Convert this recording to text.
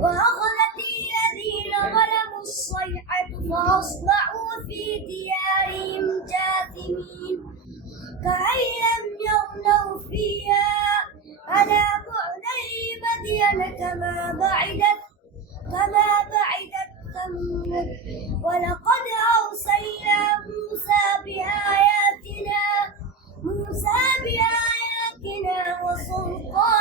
وأخذت الذين ظلموا الصيحة فأصبحوا في ديارهم جاثمين كأن لم يغنوا فيها ألا بعدا لمدين كما بعدت ثمود ولقد أرسلنا موسى بآياتنا وسلطان